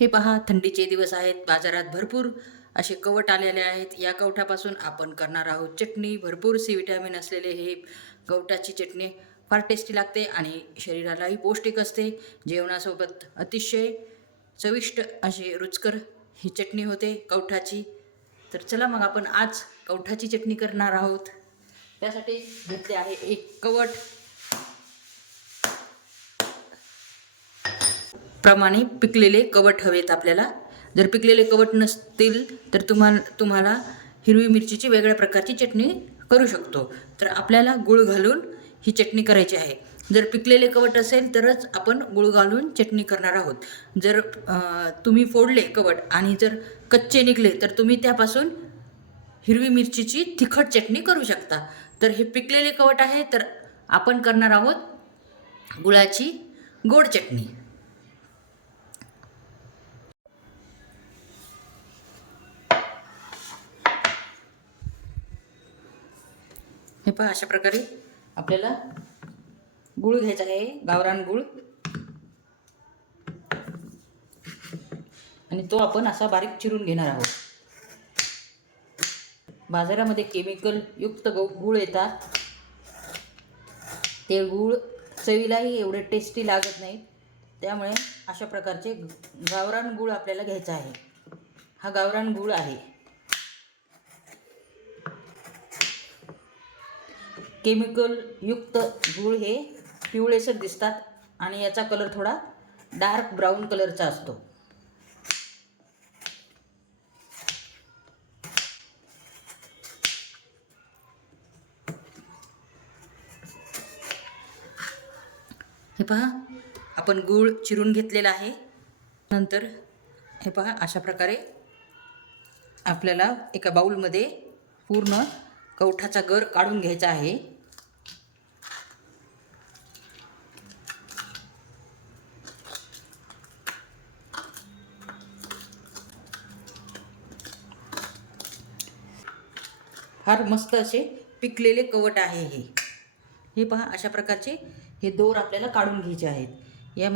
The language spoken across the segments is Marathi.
हे पहा थंडीचे दिवस आहेत बाजारात भरपूर असे कवट आलेले आहेत. या कवठापासून आपण करणार आहोत चटणी. भरपूर सी विटॅमिन असलेले हे कवटाची चटणी फार टेस्टी लागते आणि शरीरालाही पौष्टिक असते. जेवणासोबत अतिशय चविष्ट असे रुचकर ही चटणी होते कवठाची तर चला मग आपण आज कवठाची चटणी करणार आहोत. त्यासाठी घेतले आहे एक कवट. प्रमाणे पिकलेले कवट हवेत आपल्याला. जर पिकलेले कवट नसतील तर तुम्हाला तुम्हाला हिरवी मिरचीची वेगळ्या प्रकारची चटणी करू शकतो. तर आपल्याला गुळ घालून ही चटणी करायची आहे. जर पिकलेले कवट असेल तरच आपण गुळ घालून चटणी करणार आहोत. जर तुम्ही फोडले कवट आणि जर कच्चे निघले तर तुम्ही त्यापासून हिरवी मिरचीची तिखट चटणी करू शकता. तर हे पिकलेले कवट आहे तर आपण करणार आहोत गुळाची गोड चटणी. हे पहा अशा प्रकारे आपल्याला गुळ घ्यायचा आहे गावरान गुळ. आणि तो आपण असा बारीक चिरून घेणार आहोत. बाजारामध्ये केमिकल युक्त गहू गूळ येतात. ते गूळ चवीलाही एवढे टेस्टी लागत नाहीत. त्यामुळे अशा प्रकारचे गावरान गूळ आपल्याला घ्यायचा आहे. हा गावरान गूळ आहे. केमिकलयुक्त गूळ हे पिवळेसर दिसतात आणि याचा कलर थोडा डार्क ब्राऊन कलरचा असतो. हे पहा आपण गूळ चिरून घेतलेला आहे. नंतर हे पहा अशा प्रकारे आपल्याला एका बाऊलमध्ये पूर्ण कवठाचा गर काढून घ्यायचा आहे. फार मस्त असे पिकलेले कवट आहे हे. हे पहा अशा प्रकारचे हे दोर आपल्याला काढून घ्यायचे आहेत. या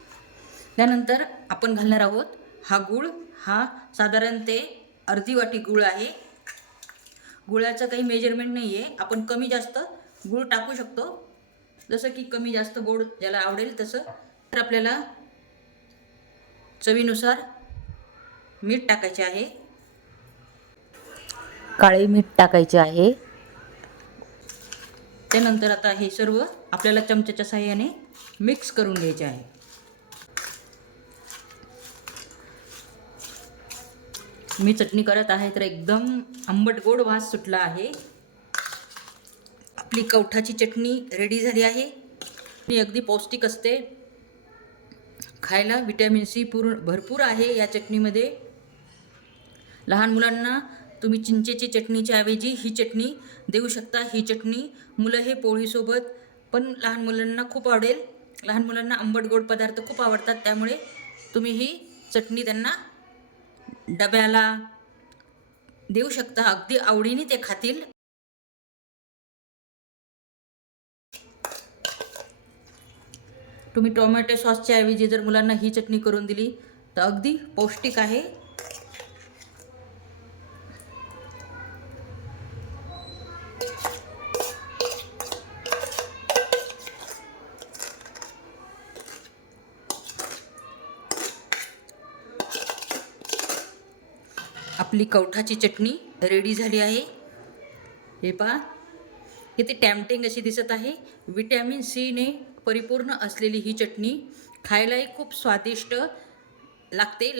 त्यानंतर आपण घालणार आहोत हा गूळ. हा साधारण ते अर्धी वाटी गूळ आहे. गुळाचं काही मेजरमेंट नाही आहे आपण कमी जास्त गुळ टाकू शकतो. जसं की कमी जास्त गोड ज्याला आवडेल तसं. तर आपल्याला चवीनुसार मीठ टाकायचे आहे. काळे मीठ टाकायचे आहे. त्यानंतर आता हे सर्व आपल्याला चमच्याच्या साह्याने मिक्स करून घ्यायचे आहे. मी चटणी करत आहे तर एकदम आंबट गोड वास सुटला आहे. आपली कवठाची चटणी रेडी झाली आहे. ती अगदी पौष्टिक असते. खायला विटॅमिन सी पूर्ण भरपूर आहे या चटणीमध्ये. लहान मुलांना तुम्ही चिंचेची चटणीच्या ऐवजी ही चटणी देऊ शकता. ही चटणी मुलं हे पोळीसोबत पण लहान मुलांना खूप आवडेल. लहान मुलांना आंबट गोड पदार्थ खूप आवडतात त्यामुळे तुम्ही ही चटणी त्यांना डब्याला देऊ शकता. अगदी आवडीने ते खातील. तुम्ही टोमॅटो सॉसच्या ऐवजी जर मुलांना ही चटणी करून दिली तर अगदी पौष्टिक आहे. आपली कवठाची चटणी रेडी झाली आहे. हे पहा. इथे टॅमटेंग अशी दिसत आहे. विटॅमिन सीने परिपूर्ण असलेली ही चटणी खायलाही खूप स्वादिष्ट लागते.